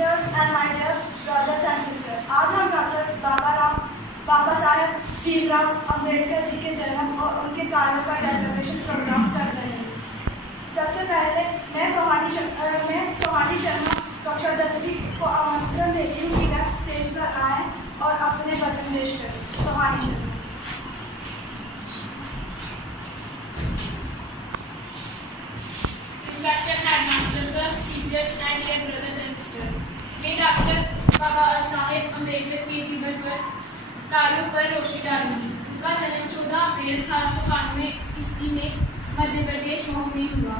teachers and my dear brothers and sisters, आज हम doctor Baba Saheb Bhimrao Ambedkar ji के जन्म और उनके कार्यों का डेकोरेशन प्रोग्राम कर रहे हैं। सबसे पहले मैं सोहानी शर्मा कक्षा 10वीं को आमंत्रण देती हूँ कि वह स्टेज पर आए और अपने वचन पेश करें। Sohani Sharma. Respected headmaster sir, teachers and dear brothers and sisters, मैं डॉक्टर बाबा साहेब अम्बेडकर के जीवन पर कार्यों पर रोशनी डालूंगी। उनका जन्म 14 अप्रैल 1891 ईस्वी में मध्य प्रदेश मऊ में हुआ।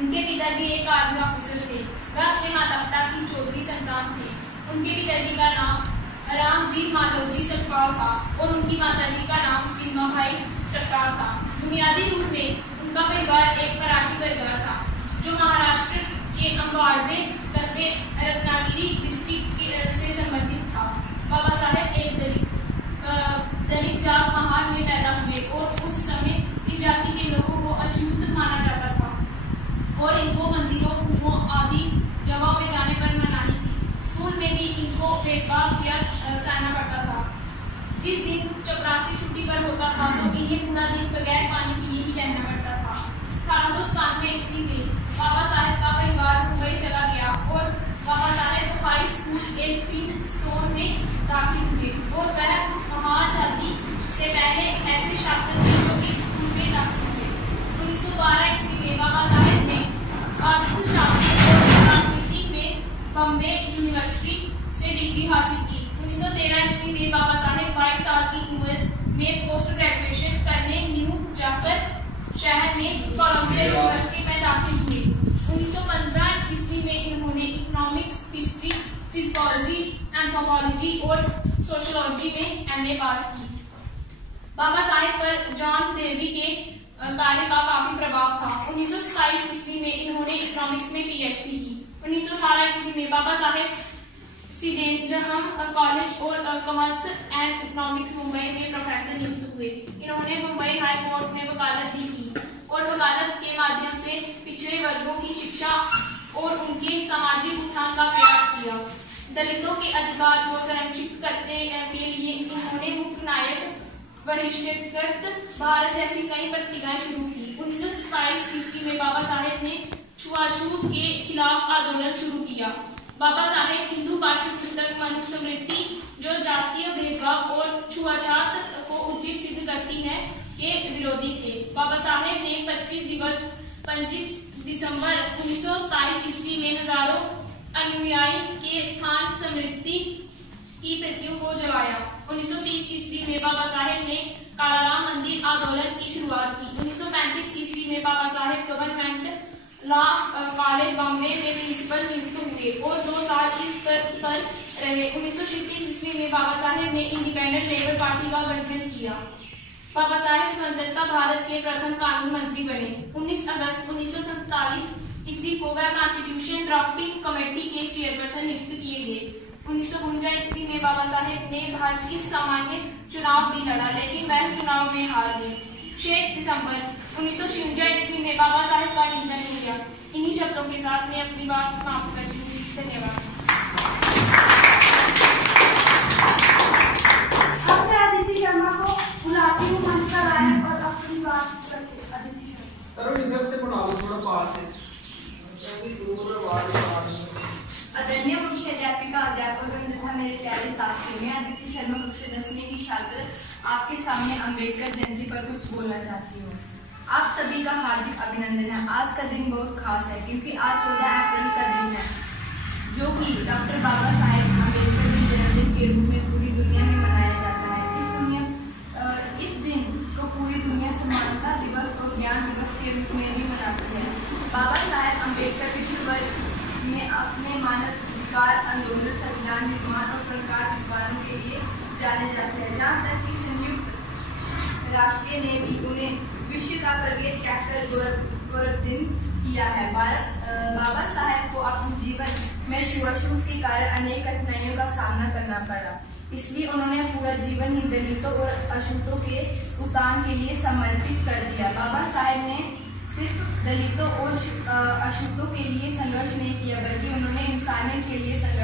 उनके पिताजी एक आर्मी ऑफिसर थे। वह अपने माता पिता की 14वीं संतान थे। उनके पिताजी का नाम रामजी माधवजी सतपाल था और उनकी माताजी का नाम भीमाबाई सतपाल था। बुनियादी रूप में उनका परिवार एक मराठी परिवार था जो महाराष्ट्र के अंबाडवे कस्बे रत्नागिरी डिस्ट्रिक्ट से संबंधित था। बाबा साहेब एक दलित जात महान में पैदा हुए और उस समय इस जाति के लोगों को अछूत माना जाता था और इनको मंदिरों कुओं आदि जगहों पे जाने पर मनाही थी। स्कूल में भी इनको भेदभाव किया सहना पड़ता था। जिस दिन चपरासी छुट्टी पर होता था तो इन्हें पूरा दिन बगैर पानी पिए ही रहना पड़ता था। 1897 ईस्वी में बाबा साहेब का परिवार मुंबई चला गया और Baba Saheb high school एल्फिन stone में दाखिल हुए और वह वहाँ जाति से पहले ऐसे छात्र थे जो इस स्कूल में दाखिल हुए। 1912 ईस्वी में बाबा साहेब ने अर्थशास्त्र और राजनीति में बॉम्बे यूनिवर्सिटी से डिग्री हासिल की। 1913 ईस्वी में बाबा साहेब 22 साल की उम्र में पोस्ट ग्रेजुएशन करने न्यू जाकर शहर में कोलंबिया यूनिवर्सिटी में दाखिल हुए। 1915 ईस्वी में इन्होंने इकोनॉमिक्स, हिस्ट्री, फिजिकोलॉजी, एंथ्रोपोलॉजी और सोशियोलॉजी में एमए पास की। बाबा साहेब पर जॉन डेवी के कार्य का काफी प्रभाव था। 1927 ईस्वी में इन्होंने इकोनॉमिक्स में पीएचडी की। 1918 ईस्वी में बाबा साहेब सिडेनहम कॉलेज और कॉमर्स एंड इकोनॉमिक्स मुंबई में प्रोफेसर नियुक्त हुए। इन्होंने मुंबई हाई कोर्ट में वकालत भी की और वकालत के माध्यम से पिछड़े वर्गों की शिक्षा और उनके सामाजिक उत्थान का प्रयास किया। दलितों के अधिकार को संरक्षित करने के लिए इन्होंने मुख्य नायक बहिष्कृत भारत जैसी कई पत्रिकाएं शुरू की। 1927 ईस्वी में बाबा साहेब ने छुआछूत के खिलाफ आंदोलन शुरू किया। बाबा साहेब हिंदू पाठ्य पुस्तक मनुस्मृति जो जातीय भेदभाव और छुआछूत को उचित सिद्ध करती है के विरोधी थे। बाबा साहेब ने 25 दिसंबर 1927 ईस्वी में हजारों अनुयायी के स्थान स्मृति की प्रतियों को जलाया। 1930 ईस्वी में बाबा साहेब ने कालाराम मंदिर आंदोलन की शुरुआत की। 1935 ईस्वी में Baba Saheb government law college Bombay में प्रिंसिपल नियुक्त हुए और 2 साल इस पर रहे। 1936 ईस्वी में बाबा साहेब ने इंडिपेंडेंट लेबर पार्टी का गठन किया। बाबा साहेब स्वतंत्रता भारत के प्रथम कानून मंत्री बने। 19 अगस्त 1947 ईस्वी को वह कॉन्स्टिट्यूशन ड्राफ्टिंग कमेटी के चेयरपर्सन नियुक्त किए गए। 1952 ईस्वी में बाबा साहेब ने भारतीय सामान्य चुनाव भी लड़ा लेकिन वह चुनाव में हार गए। 6 दिसंबर 1956 ईस्वी में बाबा साहेब का निधन हो गया। इन्हीं शब्दों के साथ मैं अपनी बात समाप्त करती हूँ। धन्यवाद। अब मैं अदिति शर्मा को बुलाती हूँ मंच पर आए और अपनी बात रखे। अदिति शर्मा इधर से बना लो थोड़ा पास से। आदरणीय मुख्य अध्यापिका अध्यापक तथा मेरे प्यारे साथी, मैं अदिति शर्मा कक्षा 10वीं की छात्र आपके सामने अम्बेडकर जयंती पर कुछ बोलना चाहती हूँ। आप सभी का हार्दिक अभिनंदन है। आज का दिन बहुत खास है क्योंकि आज 14 अप्रैल का दिन है जो कि डॉक्टर बाबा साहेब अम्बेडकर के जन्मदिन के रूप में पूरी दुनिया में मनाया जाता है। इस दिन को पूरी दुनिया समानता दिवस और ज्ञान दिवस के रूप में भी मनाती है। बाबा साहेब अम्बेडकर विश्व भर में अपने मानवाधिकार आंदोलन, संविधान निर्माण और प्रकार विद्वानों के लिए जाने जाते हैं। जहाँ तक कि संयुक्त राष्ट्र ने भी उन्हें विश्व का प्रगति कहकर गौरव दिन किया है। बाबा साहेब को अपने जीवन में छुआछूत के कारण अनेक कठिनाइयों का सामना करना पड़ा, इसलिए उन्होंने पूरा जीवन ही दलितों और अछूतों के उत्थान के लिए समर्पित कर दिया। बाबा साहेब ने सिर्फ दलितों और अछूतों के लिए संघर्ष नहीं किया बल्कि उन्होंने इंसानियत के लिए संघर्ष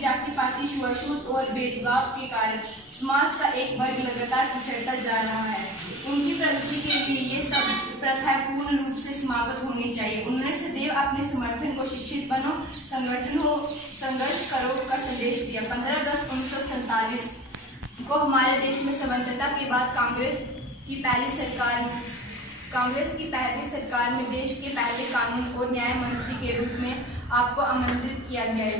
जाति पाति छुआछूत और भेदभाव के कारण समाज का एक वर्ग लगातार पिछड़ता जा रहा है। उनकी प्रगति के लिए ये सब प्रथाएं पूर्ण रूप से समाप्त होनी चाहिए। उन्होंने सदैव अपने समर्थन को शिक्षित बनो, संगठन हो, संघर्ष करो का संदेश दिया। 15 अगस्त 1947 को हमारे देश में स्वतंत्रता के बाद कांग्रेस की पहली सरकार में देश के पहले कानून और न्याय मंत्री के रूप में आपको आमंत्रित किया गया है,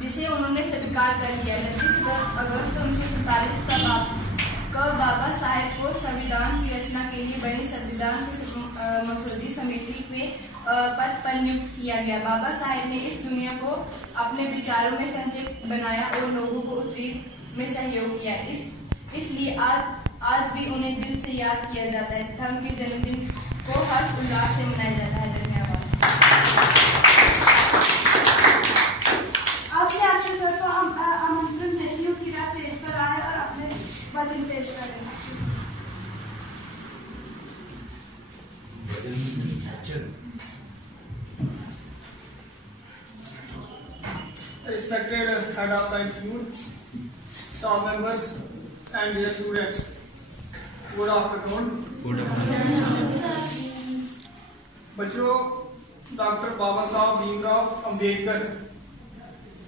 जिसे उन्होंने स्वीकार कर लिया। 29 अगस्त 1947 को बाबा साहेब को संविधान की रचना के लिए बनी संविधान मसौदे समिति में पद पर नियुक्त किया गया। बाबा साहेब ने इस दुनिया को अपने विचारों में संजय बनाया और लोगों को उत्तीर्ण में सहयोग किया। इसलिए आज भी उन्हें दिल से याद किया जाता है तथा उनके जन्मदिन को हर्ष उल्लास से मनाया जाता है। धन्यवाद। आपसे आपके सर को हम आमंत्रण देती हूँ कि वह स्टेज पर आए और अपने वचन पेश करें। Respected Head of Science Unit, staff members, and dear students, good afternoon. बच्चों, डॉक्टर बाबा साहब भीमराव अंबेडकर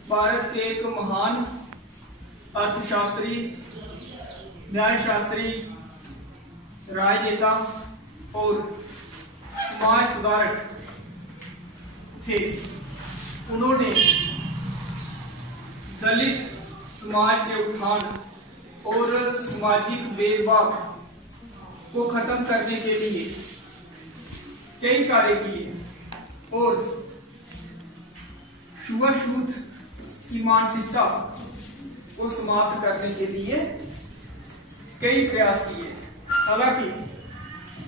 भारत के एक महान अर्थशास्त्री, न्यायशास्त्री, राजनेता और समाज सुधारक थे। उन्होंने दलित समाज के उत्थान और सामाजिक भेदभाव को खत्म करने के लिए कई कार्य किए और छुआछूत की मानसिकता को समाप्त करने के लिए कई प्रयास किए। हालांकि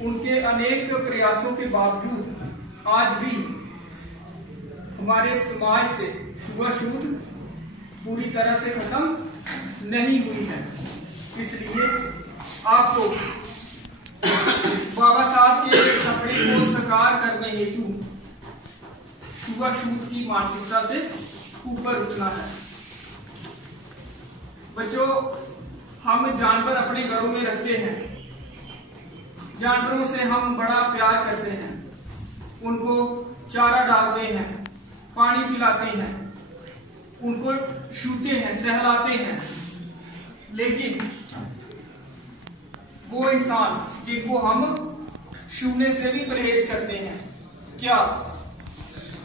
उनके अनेक प्रयासों के बावजूद आज भी हमारे समाज से छुआछूत पूरी तरह से खत्म नहीं हुई है। इसलिए आपको बाबा साहब के सपने को साकार करने हेतु छुआछूत की मानसिकता से ऊपर उठना है। बच्चों, हम जानवर अपने घरों में रखते हैं। जानवरों से हम बड़ा प्यार करते हैं, उनको चारा डालते हैं, पानी पिलाते हैं, उनको छूते हैं, सहलाते हैं। लेकिन वो इंसान जिनको हम छूने से भी परहेज करते हैं, क्या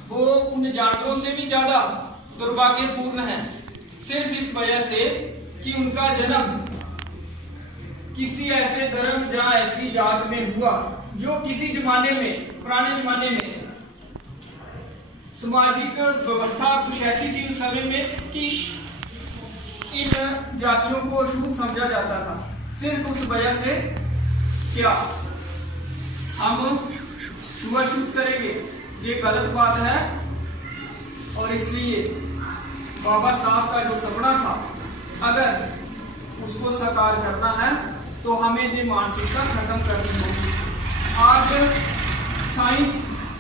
वो उन जानवरों से भी ज्यादा दुर्भाग्यपूर्ण है? सिर्फ इस वजह से कि उनका जन्म किसी ऐसे धर्म या ऐसी जात में हुआ जो किसी जमाने में, पुराने जमाने में सामाजिक व्यवस्था कुछ ऐसी थी उस समय में कि इन जातियों को अछूत समझा जाता था। सिर्फ उस वजह से क्या हम छुआछूत करेंगे? ये गलत बात है। और इसलिए बाबा साहब का जो सपना था, अगर उसको साकार करना है तो हमें ये मानसिकता खत्म करनी होगी। आज साइंस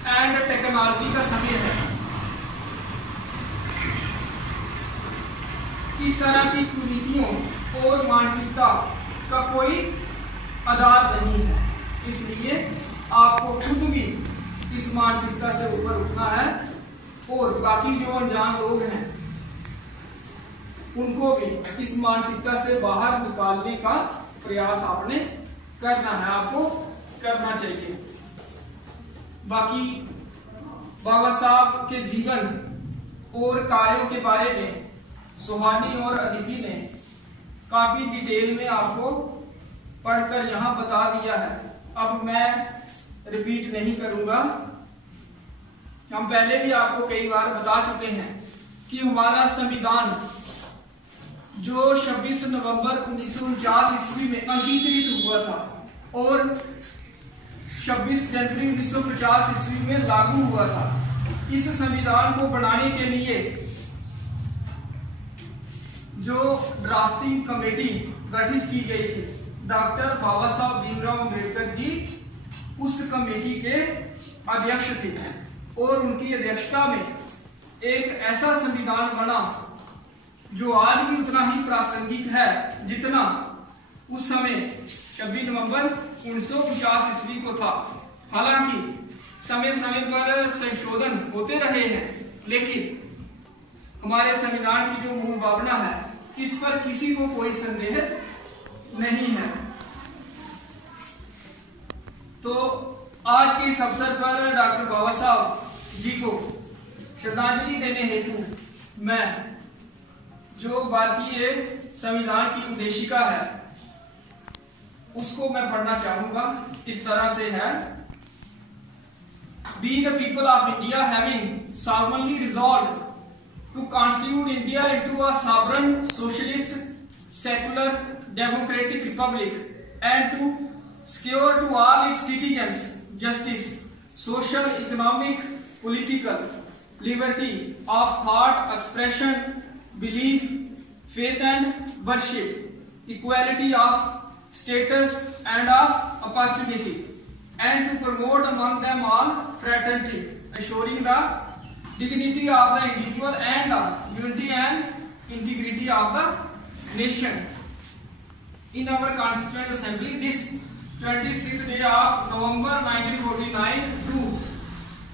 एंड टेक्नोलॉजी का समय है। इस तरह की कुरीतियों और मानसिकता का कोई आधार नहीं है। इसलिए आपको खुद भी इस मानसिकता से ऊपर उठना है और बाकी जो अनजान लोग हैं उनको भी इस मानसिकता से बाहर निकालने का प्रयास आपने करना है, आपको करना चाहिए। बाकी बाबा साहब के जीवन और कार्यों के बारे में सुहानी और अदिति ने काफी डिटेल में आपको पढ़कर यहाँ बता दिया है। अब मैं रिपीट नहीं करूंगा। हम पहले भी आपको कई बार बता चुके हैं कि हमारा संविधान जो 26 नवंबर 1949 ईस्वी में अंगीकृत हुआ था और 26 जनवरी 1950 ईस्वी में लागू हुआ था, इस संविधान को बनाने के लिए जो ड्राफ्टिंग कमेटी गठित की गई थी, डॉक्टर बाबा साहब भीमराव अंबेडकर जी उस कमेटी के अध्यक्ष थे और उनकी अध्यक्षता में एक ऐसा संविधान बना जो आज भी उतना ही प्रासंगिक है जितना उस समय 26 नवंबर 1949 ईस्वी को था। हालांकि समय समय पर संशोधन होते रहे हैं, लेकिन हमारे संविधान की जो मूल भावना है इस पर किसी को कोई संदेह नहीं है। तो आज के इस अवसर पर डॉक्टर बाबा साहब जी को श्रद्धांजलि देने हेतु मैं जो भारतीय संविधान की उद्देशिका है उसको मैं पढ़ना चाहूंगा। इस तरह से है, We the people of India having solemnly resolved to constitute India into a sovereign, socialist, secular, democratic republic and to secure to all its citizens justice, social, economic, political, liberty of thought, expression, belief, faith and worship, equality of status and of opportunity, and to promote among them all fraternity, assuring the dignity of the individual and the unity and integrity of the nation. In our Constituent Assembly, this 26th day of November 1949, to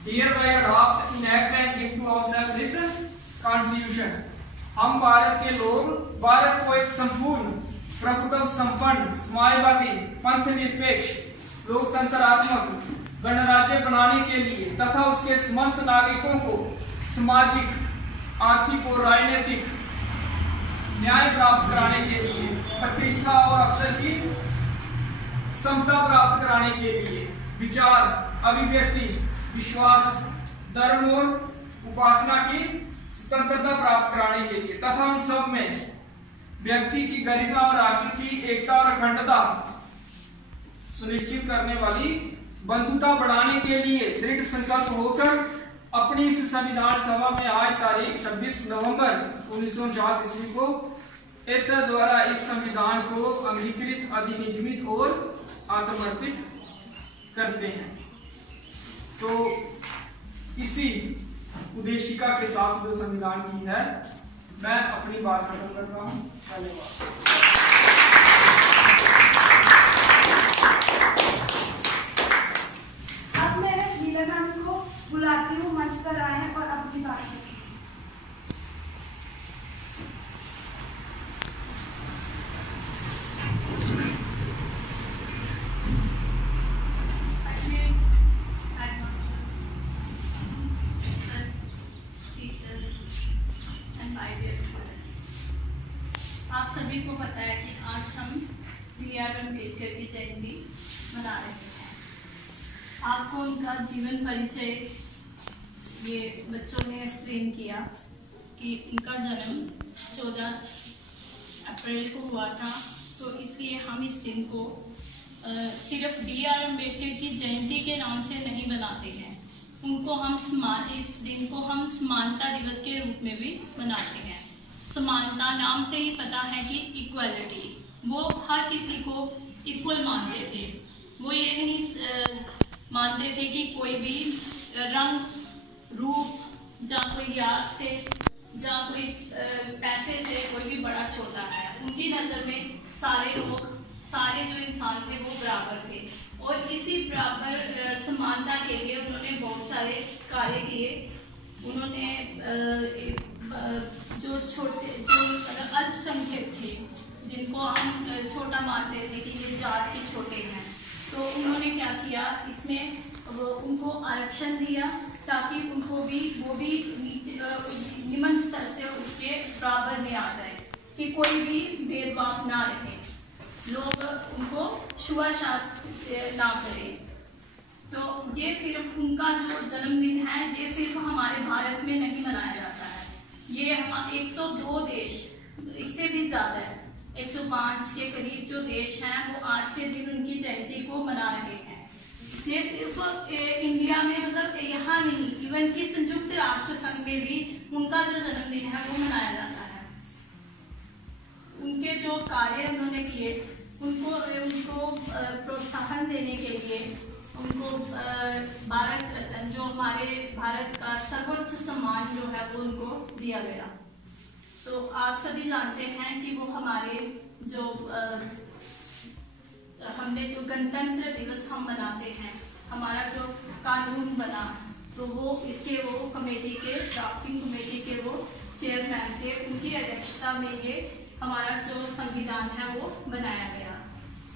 hereby adopt, enact and give to ourselves this Constitution. हम भारत के लोग भारत को एक संपूर्ण, प्रभुत्व संपन्न, समाजवादी, पंथ निरपेक्ष, लोकतंत्रात्मक गणराज्य बनाने के लिए तथा उसके समस्त नागरिकों को सामाजिक, आर्थिक और राजनीतिक न्याय प्राप्त कराने के लिए, प्रतिष्ठा और अवसर की समता प्राप्त कराने के लिए, विचार, अभिव्यक्ति, विश्वास, धर्म और उपासना की स्वतंत्रता प्राप्त कराने के लिए तथा उन सब में व्यक्ति की गरिमा और राष्ट्र की एकता और अखंडता सुनिश्चित करने वाली बंधुता बढ़ाने के लिए दृढ़ संकल्प होकर अपनी इस संविधान सभा में आज तारीख 26 नवंबर 1949 ईस्वी को एतद द्वारा इस संविधान को अंगीकृत, अधिनियमित और आत्मर्पित करते हैं। तो इसी उद्देशिका के साथ जो संविधान की है, मैं अपनी बात खत्म कर रहा हूँ। धन्यवाद। अब मैं लीलाकांत को बुलाती हूँ, मंच पर आए हैं और अपनी बात करें। आप सभी को पता है कि आज हम B.R. अम्बेडकर की जयंती मना रहे हैं। आपको उनका जीवन परिचय ये बच्चों ने एक्सप्लेन किया कि उनका जन्म 14 अप्रैल को हुआ था, तो इसलिए हम इस दिन को सिर्फ B.R. अम्बेडकर की जयंती के नाम से नहीं बनाते हैं। उनको हम इस दिन को हम समानता दिवस के रूप में भी मनाते हैं। समानता नाम से ही पता है कि इक्वलिटी, वो हर किसी को इक्वल मानते थे। वो ये नहीं मानते थे कि कोई भी रंग, रूप, या कोई याद से, या कोई पैसे से कोई भी बड़ा छोटा है। उनकी नज़र में सारे लोग, सारे जो इंसान थे वो बराबर थे, और इसी बराबर समानता के लिए उन्होंने बहुत सारे कार्य किए। उन्होंने जो अल्पसंख्यक थे, जिनको हम छोटा मानते थे कि ये जात के छोटे हैं, तो उन्होंने क्या किया, इसमें उनको आरक्षण दिया ताकि उनको भी वो भी निम्न स्तर से उसके बराबर में आ जाए, कि कोई भी भेदभाव ना रहे, लोग उनको छुआछूत ना करें। तो ये सिर्फ उनका जो जन्मदिन है, ये सिर्फ हमारे भारत में नहीं मनाया जाता है। ये हम 102 देश, इससे भी ज़्यादा है, 105 के करीब जो देश हैं वो आज के दिन उनकी जयंती को मना रहे हैं। ये सिर्फ इंडिया में, मतलब यहाँ नहीं, इवन कि संयुक्त राष्ट्र संघ में भी उनका जो जन्मदिन है वो मनाया जाता है। उनके जो कार्य उन्होंने किए, उनको प्रोत्साहन देने के लिए उनको भारत रत्न, जो हमारे भारत का सर्वोच्च सम्मान जो है वो उनको दिया गया। तो आप सभी जानते हैं कि वो हमारे जो हमने जो गणतंत्र दिवस हम मनाते हैं, हमारा जो कानून बना, तो वो इसके वो कमेटी के ड्राफ्टिंग कमेटी के वो चेयरमैन थे, उनकी अध्यक्षता में ये हमारा जो संविधान है वो बनाया गया।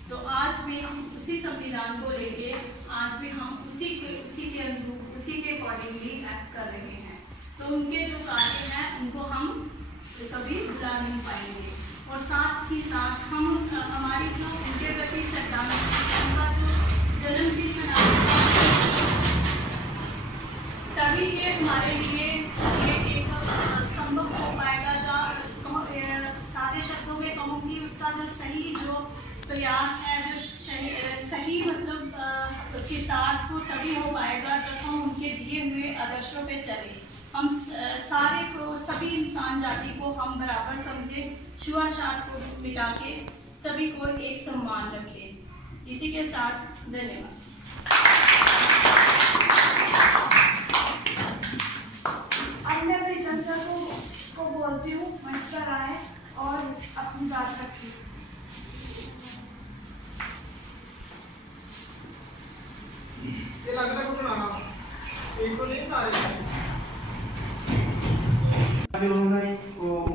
तो आज भी हम उसी संविधान को लेके आज भी हम उसी के अनुरूप उसी के अकॉर्डिंगली एक्ट कर रहे हैं। तो उनके जो कार्य हैं उनको हम कभी भुला नहीं पाएंगे, और साथ ही साथ हम हमारी जो उनके प्रति श्रद्धांजलि, उनका जो जन्मदिन मनाते तभी ये हमारे लिए ये एक संभव हो पाएगा। सारे शब्दों में कहूँगी, उसका जो सही जो प्रयास है, जो सही मतलब चितार्थ को तभी हो पाएगा जब हम उनके दिए हुए आदर्शों पे चले। हम सारे को, सभी इंसान जाति को हम बराबर समझे, छुआछूत को मिटा के सभी को एक सम्मान रखें। इसी के साथ धन्यवाद। अब मैं प्रियंका को बोलती हूँ, मंच पर आए और अपनी बात रखें। ये लगता है कुछ बनाना एक तो नहीं बना रहे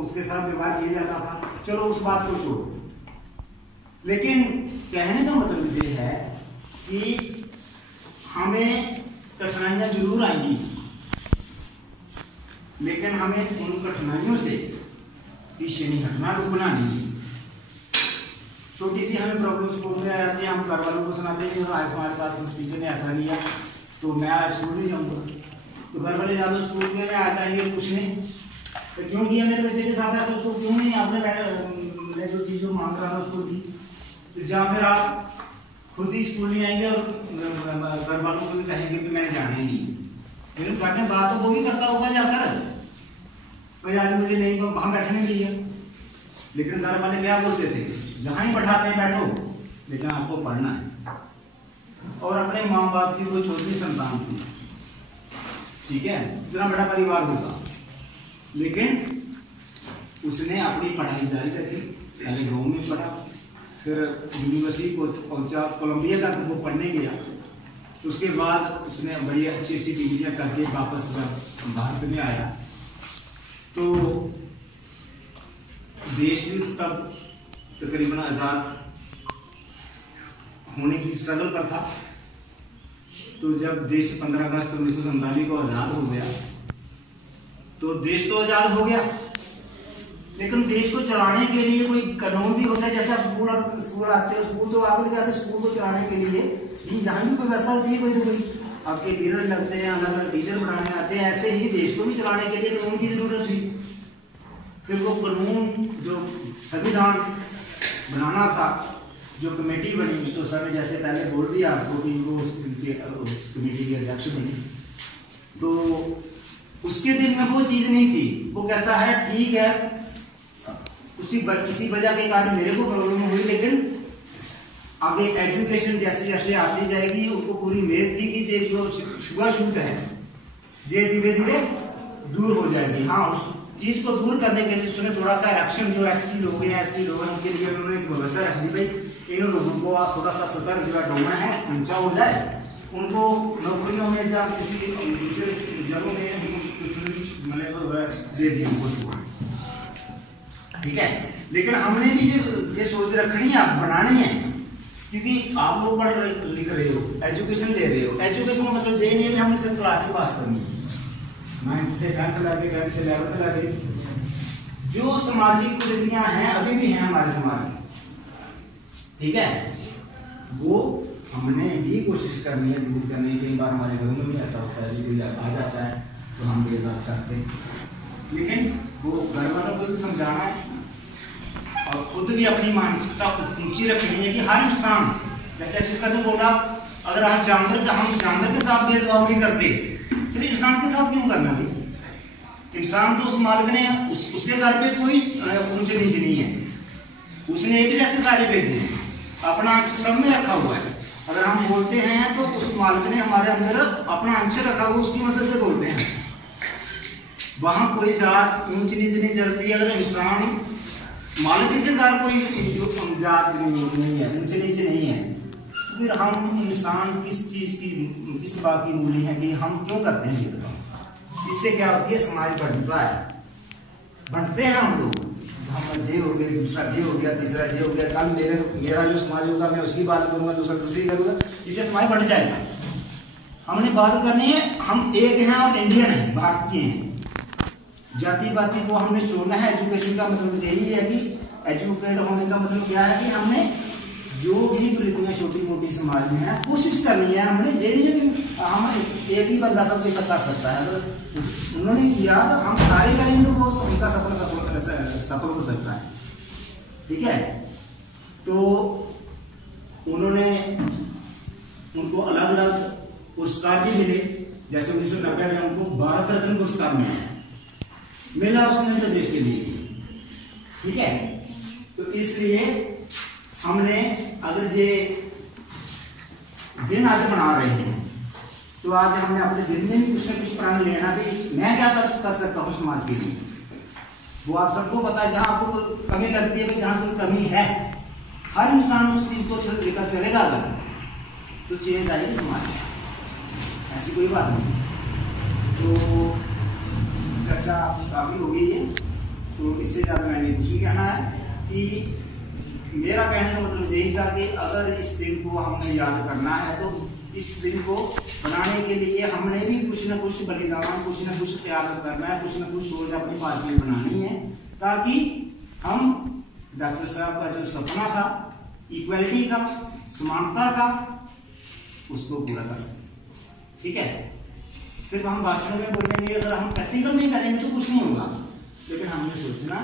उसके साथ व्यवहार किया जाता था, चलो उस बात को छोड़ो। लेकिन कहने का मतलब ये है कि हमें कठिनाइयां जरूर आएंगी, लेकिन हमें उन कठिनाइयों से पीछे नहीं हटना, रुकना नहीं। छोटी सी हमें प्रॉब्लम स्कूल में आ जाती है, हम घर वालों को सुनाते हैं कि आज हमारे साथ टीचर ने ऐसा किया तो मैं आज स्कूल नहीं जाऊंगा। तो घर वाले ज्यादा स्कूल में आ जाएंगे पूछने तो क्यों किया मेरे बच्चे के साथ ऐसा, उसको क्यों नहीं आपने जो चीज मांग रहा था उसको दी। तो जहाँ फिर आप खुद ही स्कूल नहीं आएंगे और घर वालों को भी कहेंगे कि मैंने जाना ही नहीं। लेकिन घर में बात तो वो भी करता होगा जाकर, भाई आज मुझे नहीं वहां बैठने दिया। लेकिन घर वाले क्या बोलते थे, जहां ही बैठाते हैं बैठो, लेकिन आपको पढ़ना है। और अपने माँ बाप की वो छोटी संतान थी, ठीक है, इतना बड़ा परिवार होगा, लेकिन उसने अपनी पढ़ाई जारी रखी। पहले गाँव में पढ़ा, फिर यूनिवर्सिटी को पहुंचा, कोलंबिया तक वो पढ़ने गया। उसके बाद उसने बड़ी अच्छी अच्छी डिग्रियां करके वापस जब भारत में आया तो देश भी तब तकरीबन आजाद होने की स्ट्रगल पर था। तो जब देश 15 अगस्त 1947 को आजाद हो गया तो देश तो आजाद हो गया, लेकिन देश को चलाने के लिए कोई कानून भी होता है। जैसे आप स्कूल आते हो, स्कूल तो आगे लगा के स्कूल को चलाने के लिए यहाँ भी कोई व्यवस्था होती है, कोई ना कोई आपके पीरियड लगते हैं, अलग अलग टीचर बनाने आते हैं। ऐसे ही देश को भी चलाने के लिए कानून की जरूरत थी। फिर वो कानून जो संविधान बनाना था, जो कमेटी बनी, तो सर ने जैसे पहले बोल दिया आपको कि वो उस कमेटी के अध्यक्ष बने। तो उसके दिल में वो चीज नहीं थी। वो कहता है ठीक है, किसी वजह के कारण मेरे को प्रॉब्लम हुई, लेकिन आगे एजुकेशन जैसे जैसे आती जाएगी उसको पूरी उम्मीद थी कि जो छुआछूत है ये धीरे धीरे दूर हो जाएगी। हाँ, उस चीज को दूर करने के लिए उसने थोड़ा सा एक्शन, जो एससी लोग हैं, एसटी लोग हैं, उनके लिए उन्होंने एक व्यवस्था रखी, भाई इन लोगों को आप थोड़ा सा सतर्क जो ढूंढना है, ऊंचा हो जाए, उनको नौकरियों में या किसी दूसरे जगहों में मतलब दे दिया उनको, ठीक है। लेकिन हमने भी ये सोच रखनी है, आप बनानी है, क्योंकि आप लोग पढ़ लिख रहे हो, एजुकेशन ले रहे हो। एजुकेशन का मतलब ये नहीं है कि हमने सिर्फ क्लास की पास करनी है, 9th से 10th लगे, 10th से 11th लगे। जो सामाजिक कुरीतियां हैं, अभी भी हैं हमारे समाज में, ठीक है, वो हमने भी कोशिश करनी है दूर करने की। कई बार हमारे घरों में भी ऐसा होता है, कोई आ जाता है तो हम ये बात करते हैं, लेकिन वो घर वालों को भी समझाना है और खुद भी अपनी मानसिकता ऊंची रखनी है कि हर इंसान, जैसे सर ने बोला, अगर हम जानवर के साथ भेदभाव नहीं करते, फिर इंसान के साथ क्यों करना भी? इंसान तो उस मालिक ने उसके घर पे कोई ऊंच नीच नहीं है, उसने एक जैसे सारे भेजे हैं, अपना अंश सब में रखा हुआ है। अगर हम बोलते हैं तो उस मालिक ने हमारे अंदर अपना अंश रखा हुआ, उसकी मदद से बोलते हैं। वहां कोई जात ऊंच नीच नहीं चलती। अगर इंसान मानवीय के कारण कोई जात नहीं है, ऊंच नीच नहीं है, फिर हम इंसान किस चीज की, किस बात की मूल्य है कि हम क्यों करते हैं ये? इससे क्या होती है, समाज बढ़ता है, बढ़ते हैं हम लोग। हम ये हो गया, दूसरा ये हो गया, तीसरा ये हो गया, कल मेरा जो समाज होगा मैं उसकी बात करूंगा, दूसरा दूसरी करूंगा, इससे समाज बढ़ जाएगा। हमने बात करनी है, हम एक हैं और इंडियन हैं, भारतीय हैं। जाति पाति को हमने छोड़ना है। एजुकेशन का मतलब यही है कि एजुकेट होने का मतलब क्या है कि हमने जो भी वृत्तियां छोटी मोटी समाज में है कोशिश करनी है। हमने ये नहीं कि हम एक ही बंदा सब कुछ कर सकता है, अगर उन्होंने किया तो हम सारे करेंगे तो वो सबका सफल हो सकता है। ठीक है, तो उन्होंने उनको अलग अलग पुरस्कार भी मिले। जैसे 1990 में उनको भारत रत्न पुरस्कार मिला उसने तो देश के लिए। ठीक है, तो इसलिए हमने अगर ये दिन आज मना रहे हैं तो आज हमने अपने दिन में भी कुछ न कुछ प्राण लेना भी, मैं क्या कर सकता हूँ समाज के लिए, वो आप सबको पता है। जहां आपको कमी लगती है, जहां कोई कमी है, हर इंसान उस चीज को लेकर चलेगा अगर, तो चेंज आएगी समाज में, ऐसी कोई बात नहीं। तो चर्चा काफी हो गई है, तो इससे ज्यादा मैंने कुछ नहीं कहना है। कि मेरा कहने का मतलब यही था कि अगर इस दिन को हमने याद करना है तो इस दिन को बनाने के लिए हमने भी कुछ न कुछ बलिदान, कुछ न कुछ त्याग करना है, कुछ न कुछ सोच अपनी पास में बनानी है, ताकि हम डॉक्टर साहब का जो सपना था इक्वलिटी का, समानता का, उसको पूरा कर सकें। ठीक है, सिर्फ हम भाषण में बोलेंगे, अगर हम प्रैक्टिकल नहीं करेंगे तो कुछ नहीं होगा। लेकिन हमने सोचना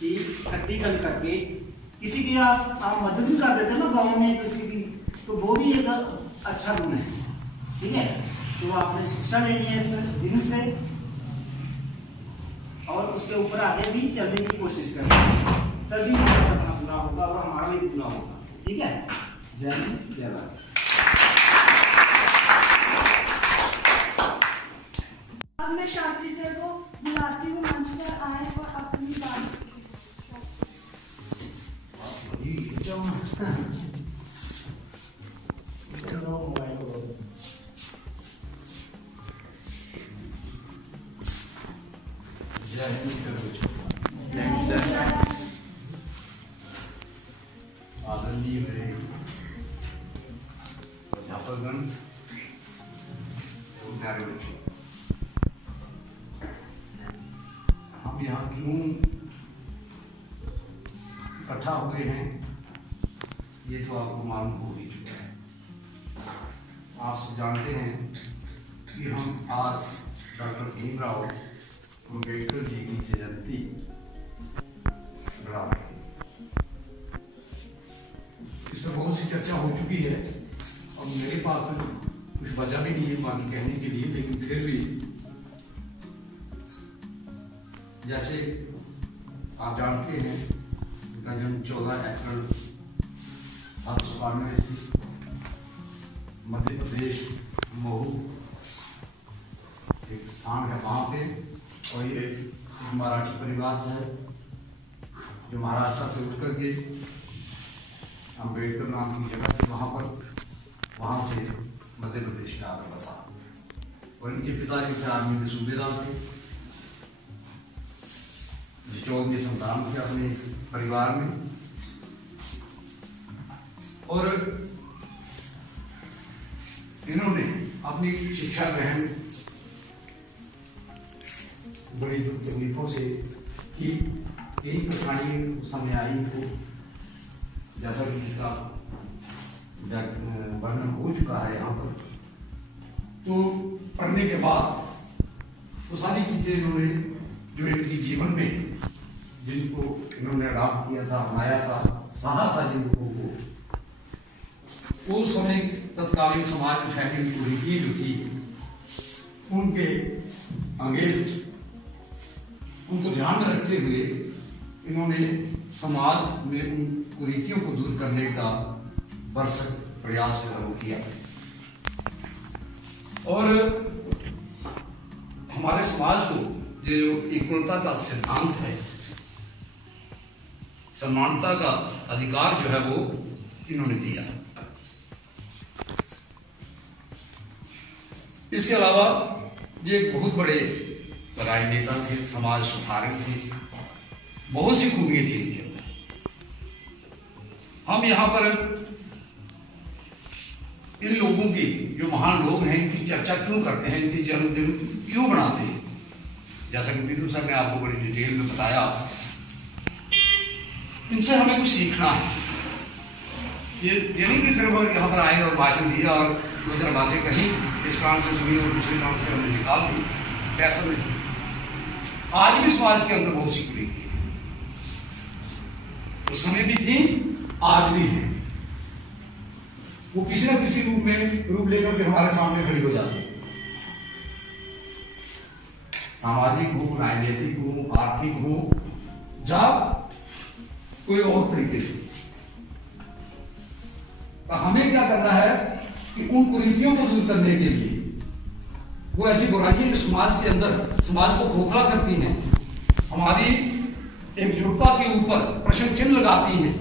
कि प्रैक्टिकल करके किसी की आप मदद भी कर देते हैं ना गाँव में किसी की, तो वो भी एक अच्छा गुण है। ठीक है, तो आपने शिक्षा लेनी है इस दिन से और उसके ऊपर आगे भी चलने की कोशिश करनी है, तभी हमारा सपना पूरा होगा और हमारा भी पूरा होगा। ठीक है, जय हिंद, जय भारत। अब मैं शास्त्री सर को बुलाती हूँ मंच पर आए और अपनी बात। आदरणीय मेरे अध्यापकगण, प्यारे बच्चों, हम यहाँ क्यों इकट्ठा हुए हैं ये तो आपको मालूम हो ही चुका है। आप सब जानते हैं कि हम आज डॉक्टर भीमराव अम्बेडकर जी की जयंती मना रहे हैं। इस पर बहुत सी चर्चा हो चुकी है और मेरे पास तो कुछ वजह भी नहीं है बात कहने के लिए, लेकिन फिर भी जैसे आप जानते हैं उनका जन्म 14 अप्रैल 1892 ईस्वी मध्य प्रदेश महू एक स्थान है वहाँ पे, और ये एक मराठी परिवार है जो महाराष्ट्र से उठ करके अम्बेडकर नाम की जगह थी वहाँ से मध्य प्रदेश में आकर बसा। और इनके पिता जो थे आर्मी के सूबेदार थे, 14 संतान थे अपने परिवार में। और इन्होंने अपनी शिक्षा ग्रहण बड़ी तकलीफों से की, यही कठिनाई उस समय आई हो, जैसा कि इसका वर्णन हो चुका है यहाँ पर। तो पढ़ने के बाद वो सारी चीजें इन्होंने जो इनकी जीवन में जिनको इन्होंने अडॉप्ट किया था, अपनाया था, सहा था जिनको वो उस समय तत्कालीन समाज में फैली हुई कुरीतियां जो थी उनके अगेंस्ट, उनको ध्यान में रखते हुए इन्होंने समाज में उन कुरीतियों को दूर करने का भरसक प्रयास किया। और हमारे समाज को ये जो इक्वलता का सिद्धांत है, समानता का अधिकार जो है वो इन्होंने दिया। इसके अलावा ये एक बहुत बड़े राजनेता थे, समाज सुधारक थे, बहुत सी खूबियां थी इनके अंदर। हम यहाँ पर इन लोगों की, जो महान लोग हैं, इनकी चर्चा क्यों करते हैं, इनकी जन्मदिन क्यों बनाते हैं? जैसा कि पीतू सर ने आपको बड़ी डिटेल में बताया, इनसे हमें कुछ सीखना है। ये नहीं कि सिर्फ यहाँ पर आए और भाषण दिया और दो चार बातें कही, इस कान से सुनी और दूसरे कान से हमने निकाल दी, ऐसा नहीं। आज भी समाज के अंदर बहुत सी कुरीति है, उस समय भी थी, आज भी है। वो किसी न किसी रूप लेकर के हमारे सामने खड़ी हो जाती है। सामाजिक हो, राजनीतिक हो, आर्थिक हो, या कोई और तरीके से। तो हमें क्या करना है कि उन कुरीतियों को दूर करने के लिए, वो ऐसी बुराइयां जो समाज के अंदर समाज को खोखला करती हैं, हमारी एकजुटता के ऊपर प्रश्न चिन्ह लगाती हैं,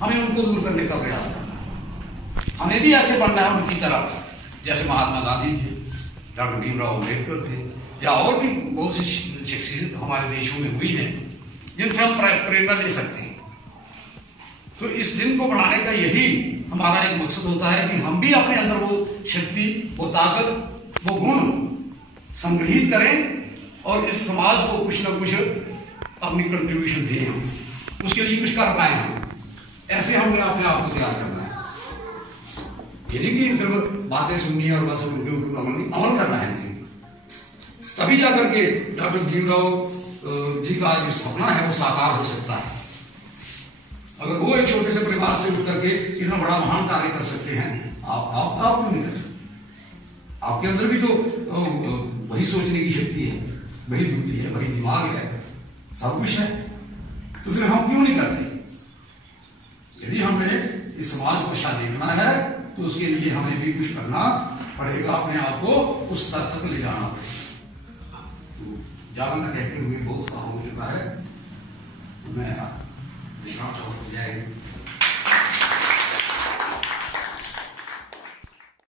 हमें उनको दूर करने का प्रयास करना है। हमें भी ऐसे बनना है उनकी तरह, जैसे महात्मा गांधी थे, डॉक्टर भीमराव अम्बेडकर थे, या और भी बहुत सी शख्सियत हमारे देशों में हुई है जिनसे हम प्रेरणा ले सकते हैं। तो इस दिन को बनाने का यही हमारा एक मकसद होता है कि हम भी अपने अंदर वो शक्ति, वो ताकत, वो गुण संग्रहित करें और इस समाज को कुछ ना कुछ अपनी कंट्रीब्यूशन दें, हम उसके लिए कुछ कर पाए। हम ऐसे हमने अपने आप को तैयार करना है। ये नहीं कि सिर्फ बातें सुननी है और बस उनके ऊपर अमल करना है। तभी जाकर के डॉक्टर भीमराव जी का जो सपना है वो साकार हो सकता है। अगर वो एक छोटे से परिवार से उठ करके इतना बड़ा महान कार्य कर सकते हैं, आप क्यों नहीं कर सकते? आपके अंदर भी तो वही सोचने की शक्ति है, वही बुद्धि है, वही दिमाग है, सब कुछ है। तो फिर हम क्यों नहीं करते? यदि हमें इस समाज को अच्छा देखना है तो उसके लिए हमें भी कुछ करना पड़ेगा, अपने आप को उस स्तर तक ले जाना पड़ेगा। ज्यादा न कहते हुए बहुत सा हो चुका है, मैं विश्राम छोड़ जाएगी।